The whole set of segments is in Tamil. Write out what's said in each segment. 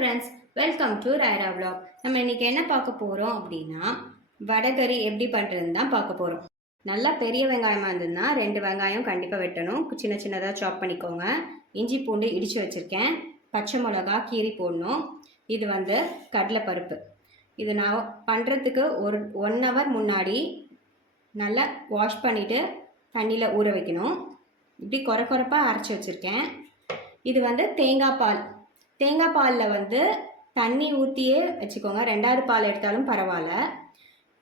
Friends welcome to Rayara vlog நம்ம இன்னைக்கு என்ன பார்க்க போகிறோம் அப்படின்னா வடகறி எப்படி பண்ணுறதுன்னு தான் பார்க்க போகிறோம் நல்லா பெரிய வெங்காயமாக இருந்ததுன்னா ரெண்டு வெங்காயம் கண்டிப்பாக வெட்டணும். சின்ன சின்னதாக சாப் பண்ணிக்கோங்க. இஞ்சி பூண்டு இடித்து வச்சுருக்கேன். பச்சை மிளகா கீரி போடணும். இது வந்து கடலைப்பருப்பு. இது நான் பண்ணுறதுக்கு ஒரு ஒன் ஹவர் முன்னாடி நல்லா வாஷ் பண்ணிவிட்டு தண்ணியில் ஊற வைக்கணும். இப்படி குறை குறைப்பாக அரைச்சி வச்சுருக்கேன். இது வந்து தேங்காய் பால். தேங்காய் பாலில் வந்து தண்ணி ஊற்றியே வச்சுக்கோங்க. ரெண்டாவது பால் எடுத்தாலும் பரவாயில்ல.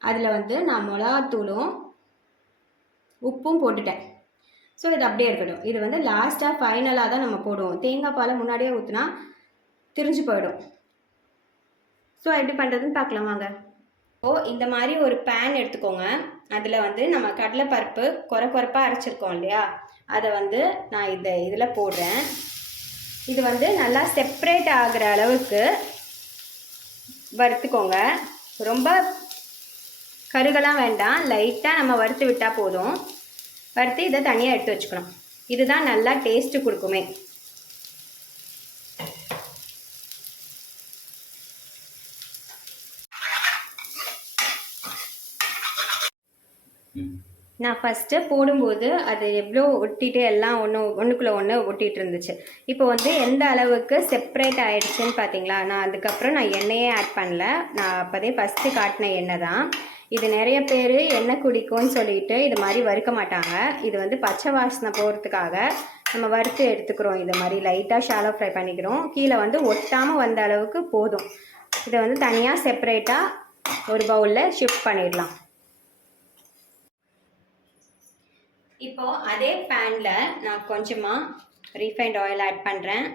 அதில் வந்து நான் மிளகாத்தூளும் உப்பும் போட்டுட்டேன். ஸோ இது அப்படியே இருக்கட்டும். இது வந்து லாஸ்ட்டாக ஃபைனலாக தான் நம்ம போடுவோம். தேங்காய் பாலை முன்னாடியே ஊற்றினா திரிஞ்சு போயிடும். ஸோ எப்படி பண்ணுறதுன்னு பார்க்கலாம் வாங்க. ஓ இந்த மாதிரி ஒரு பேன் எடுத்துக்கோங்க. அதில் வந்து நம்ம கடலைப்பருப்பு குறை குறைப்பாக அரைச்சிருக்கோம் இல்லையா? அதை வந்து நான் இதை இதில் போடுறேன். இது வந்து நல்லா செப்பரேட் ஆகிற அளவுக்கு வறுத்துக்கோங்க. ரொம்ப கருகலாம் வேண்டாம். லைட்டாக நம்ம வறுத்து விட்டால் போதும். வறுத்து இதை தனியாக எடுத்து வச்சுக்கணும். இதுதான் நல்லா டேஸ்ட்டு கொடுக்குமே. நான் ஃபஸ்ட்டு போடும்போது அது எவ்வளோ ஒட்டிட்டு எல்லாம் ஒன்று ஒன்றுக்குள்ளே ஒன்று ஒட்டிகிட்டு இருந்துச்சு. இப்போ வந்து எந்த அளவுக்கு செப்பரேட் ஆகிடுச்சின்னு பார்த்தீங்களா நான் அதுக்கப்புறம் நான் எண்ணெயே ஆட் பண்ணல. நான் அப்போதே ஃபஸ்ட்டு காட்டின எண்ணெய் தான். இது நிறைய பேர் எண்ணெய் குடிக்கும்னு சொல்லிட்டு இது மாதிரி வறுக்க மாட்டாங்க. இது வந்து பச்சை வாசனை போகிறதுக்காக நம்ம வறுத்து எடுத்துக்கிறோம். இது மாதிரி லைட்டாக ஷாலோ ஃப்ரை பண்ணிக்கிறோம். கீழே வந்து ஒட்டாமல் வந்த அளவுக்கு போதும். இதை வந்து தனியாக செப்பரேட்டாக ஒரு பவுலில் ஷிஃப்ட் பண்ணிடலாம். இப்போ அதே பேனில் நான் கொஞ்சமாக ரீஃபைண்ட் ஆயில் ஆட் பண்ணுறேன்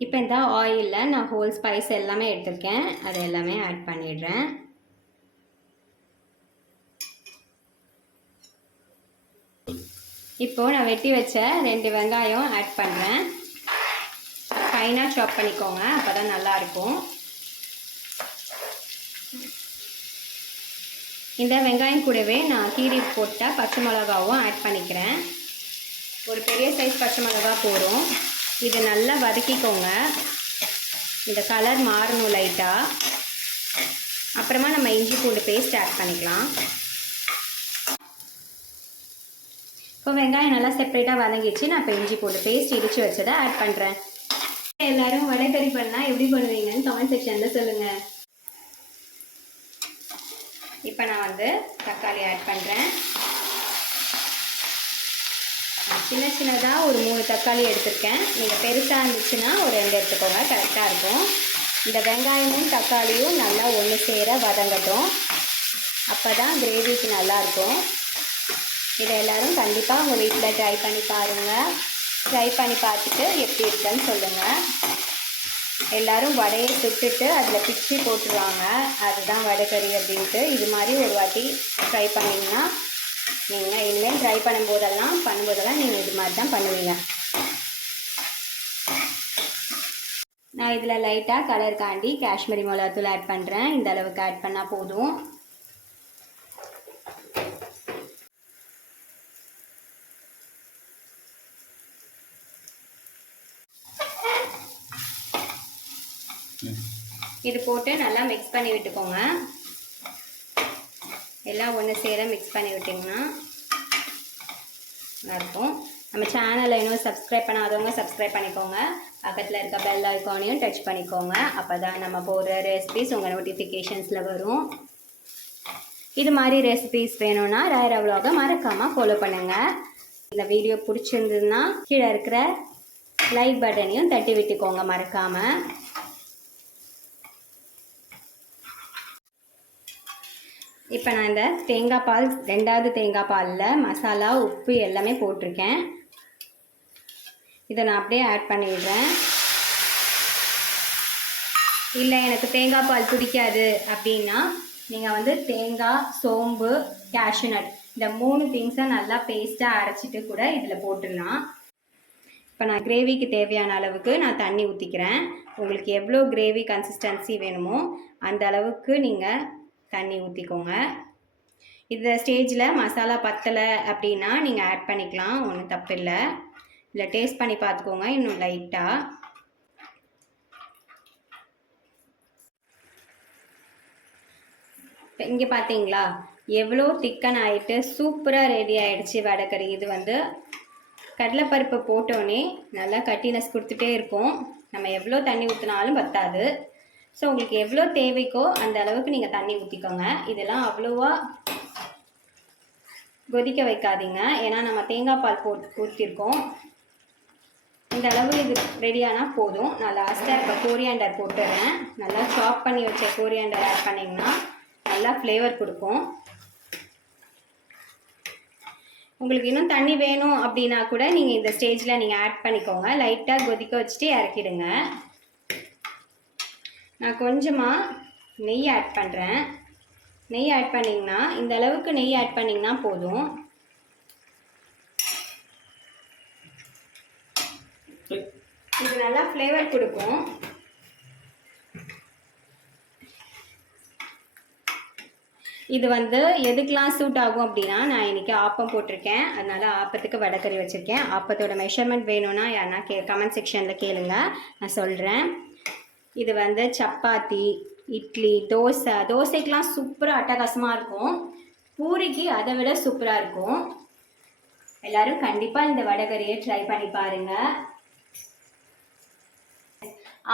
இப்போ இந்த ஆயிலில் நான் ஹோல் ஸ்பைஸ் எல்லாமே எடுத்திருக்கேன். அது எல்லாமே ஆட் பண்ணிடுறேன். இப்போது நான் வெட்டி வச்ச ரெண்டு வெங்காயம் ஆட் பண்ணுறேன் ஃபைனாக சாப் பண்ணிக்கோங்க அப்போ தான் நல்லாயிருக்கும் இந்த வெங்காயம் கூடவே நான் கீரி போட்ட பச்சை மிளகாவும் ஆட் பண்ணிக்கிறேன். ஒரு பெரிய சைஸ் பச்சை மிளகா போதும். இதை நல்லா வதக்கிக்கோங்க. இந்த கலர் மாறணும் லைட்டாக அப்புறமா நம்ம இஞ்சி பூண்டு பேஸ்ட் ஆட் பண்ணிக்கலாம். இப்போ வெங்காயம் நல்லா செப்பரேட்டாக வதங்கிச்சு நான் இப்போ இஞ்சி பூண்டு பேஸ்ட் இடித்து வச்சதை ஆட் பண்ணுறேன் எல்லோரும் வடை கறி பண்ணால் எப்படி பண்ணுவீங்கன்னு கமெண்ட் செக்ஷனில் சொல்லுங்கள் இப்போ நான் வந்து தக்காளி ஆட் பண்ணுறேன் சின்ன சின்னதாக ஒரு மூணு தக்காளி எடுத்திருக்கேன். நீங்கள் பெருசாக இருந்துச்சுன்னா ஒரு ரெண்டு எடுத்துக்கோங்க. கரெக்டாக இருக்கும். இந்த வெங்காயமும் தக்காளியும் நல்லா ஒன்று சேர வதங்கட்டும். அப்போ தான் கிரேவிக்கு நல்லாயிருக்கும் இதை எல்லோரும் கண்டிப்பாக உங்கள் வீட்டில் ட்ரை பண்ணி பாருங்கள் ட்ரை பண்ணி பார்த்துட்டு எப்படி இருக்குன்னு சொல்லுங்கள் எல்லாரும் வடையை சுட்டுட்டு அதில் பிச்சு போட்டுருவாங்க. அதுதான் வடைக்கறி அப்படின்ட்டு. இது மாதிரி ஒரு வாட்டி ட்ரை பண்ணிங்கன்னா நீங்கள் இனிமேல் ட்ரை பண்ணும்போதெல்லாம் பண்ணும்போதெல்லாம் நீங்கள் இது மாதிரி தான் பண்ணுவீங்க. நான் இதில் லைட்டாக கலர் காண்டி காஷ்மீரி மிளகாத்தூள் ஆட் பண்ணுறேன் இந்த அளவுக்கு ஆட் பண்ணால் போதும். இது போட்டு நல்லா மிக்ஸ் பண்ணி விட்டுக்கோங்க. எல்லாம் ஒன்று சேர மிக்ஸ் பண்ணி விட்டிங்கன்னா நல்லாயிருக்கும். நம்ம சேனலை இன்னும் சப்ஸ்கிரைப் பண்ணாதவங்க சப்ஸ்கிரைப் பண்ணிக்கோங்க. பக்கத்தில் இருக்க பெல் ஐக்கானையும் டச் பண்ணிக்கோங்க. அப்போ தான் நம்ம போடுற ரெசிபிஸ் உங்கள் நோட்டிஃபிகேஷன்ஸில் வரும். இது மாதிரி ரெசிபிஸ் வேணும்னா ரயர் vlog-அ மறக்காமல் ஃபாலோ பண்ணுங்கள் இந்த வீடியோ பிடிச்சிருந்ததுன்னா கீழே இருக்கிற லைக் பட்டனையும் தட்டி விட்டுக்கோங்க மறக்காமல் இப்போ நான் இந்த தேங்காய் பால் ரெண்டாவது தேங்காய் பாலில் மசாலா உப்பு எல்லாமே போட்டிருக்கேன். இதை நான் அப்படியே ஆட் பண்ணிடுறேன். இல்லை எனக்கு தேங்காய் பால் பிடிக்காது அப்படின்னா நீங்கள் வந்து தேங்காய் சோம்பு கேஷ்யூநட் இந்த மூணு திங்ஸை நல்லா பேஸ்ட்டாக அரைச்சிட்டு கூட இதில் போட்டுடலாம். இப்போ நான் கிரேவிக்கு தேவையான அளவுக்கு நான் தண்ணி ஊற்றிக்கிறேன் உங்களுக்கு எவ்வளோ கிரேவி கன்சிஸ்டன்சி வேணுமோ அந்த அளவுக்கு நீங்கள் தண்ணி ஊற்றிக்கோங்க இந்த ஸ்டேஜில் மசாலா பத்தலை அப்படின்னா நீங்கள் ஆட் பண்ணிக்கலாம் ஒன்றும் தப்பில்லை. இல்லை டேஸ்ட் பண்ணி பார்த்துக்கோங்க இன்னும் லைட்டாக இங்கே பார்த்தீங்களா எவ்வளோ திக்கன் ஆகிட்டு சூப்பராக ரெடி ஆகிடுச்சி வடைக்கறி இது வந்து கடலைப்பருப்பு போட்டோன்னே நல்லா கட்டினஸ் கொடுத்துட்டே இருக்கும். நம்ம எவ்வளோ தண்ணி ஊற்றினாலும் பத்தாது. ஸோ உங்களுக்கு எவ்வளோ தேவைக்கோ அந்த அளவுக்கு நீங்கள் தண்ணி ஊற்றிக்கோங்க இதெல்லாம் அவ்வளோவா கொதிக்க வைக்காதீங்க. ஏன்னா நம்ம தேங்காய் பால் போட்டு ஊற்றிருக்கோம் இந்த அளவு இது ரெடியானால் போதும். நான் லாஸ்ட்டாக இப்போ கோரியாண்டர் போட்டுறேன். நல்லா சாப் பண்ணி வச்ச கோரியாண்டர் ஆட் பண்ணிங்கன்னா நல்லா ஃப்ளேவர் கொடுக்கும். உங்களுக்கு இன்னும் தண்ணி வேணும் அப்படின்னா கூட நீங்கள் இந்த ஸ்டேஜில் நீங்கள் ஆட் பண்ணிக்கோங்க. லைட்டாக கொதிக்க வச்சுட்டு இறக்கிடுங்க. நான் கொஞ்சமாக நெய் ஆட் பண்ணுறேன் நெய் ஆட் பண்ணிங்கன்னா இந்த அளவுக்கு நெய் ஆட் பண்ணிங்கன்னா போதும். இது நல்லா ஃப்ளேவர் கொடுக்கும். இது வந்து எதுக்கெலாம் சூட் ஆகும் அப்படின்னா நான் இன்றைக்கி ஆப்பம் போட்டிருக்கேன். அதனால் ஆப்பத்துக்கு வடக்கறி வச்சுருக்கேன். ஆப்பத்தோட மெஷர்மெண்ட் வேணும்னா யாருன்னா கே கமெண்ட் செக்ஷனில் கேளுங்க. நான் சொல்கிறேன் இது வந்து சப்பாத்தி இட்லி தோசை. தோசைக்கெலாம் சூப்பராக அட்டகாசமாக இருக்கும். பூரிக்கு அதை விட சூப்பராக இருக்கும். எல்லாரும் கண்டிப்பாக இந்த வடைகறியை ட்ரை பண்ணி பாருங்கள்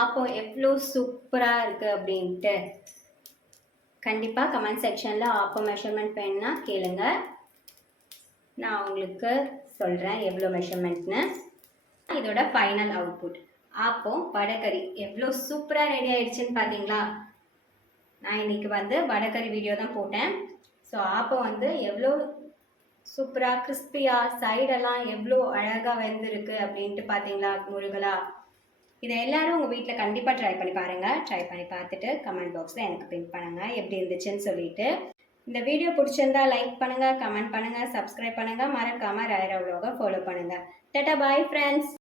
அப்போ எவ்வளோ சூப்பராக இருக்குது அப்படின்ட்டு. கண்டிப்பாக கமெண்ட் செக்ஷனில் ஆப்போ மெஷர்மெண்ட் வேணுன்னா கேளுங்க. நான் உங்களுக்கு சொல்கிறேன் எவ்வளோ மெஷர்மெண்ட்னு இதோட ஃபைனல் அவுட்புட் ஆப்போ வடைக்கறி எவ்வளோ சூப்பராக ரெடி ஆயிடுச்சுன்னு பார்த்தீங்களா நான் இன்னைக்கு வந்து வடைக்கறி வீடியோ தான் போட்டேன். ஸோ ஆப்போ வந்து எவ்வளோ சூப்பராக கிறிஸ்பியாக சைடெல்லாம் எவ்வளோ அழகாக வெந்திருக்கு அப்படின்ட்டு பார்த்தீங்களா முழுகலா இதை எல்லாரும் உங்கள் வீட்டில் கண்டிப்பாக ட்ரை பண்ணி பாருங்கள் ட்ரை பண்ணி பார்த்துட்டு கமெண்ட் பாக்ஸில் எனக்கு பின் பண்ணுங்கள் எப்படி இருந்துச்சுன்னு சொல்லிட்டு. இந்த வீடியோ பிடிச்சிருந்தா லைக் பண்ணுங்கள் கமெண்ட் பண்ணுங்கள் சப்ஸ்கிரைப் பண்ணுங்கள் மறக்காமல் ராயரா vlog-அ ஃபாலோ பண்ணுங்கள் டட்டா பாய் ஃப்ரெண்ட்ஸ்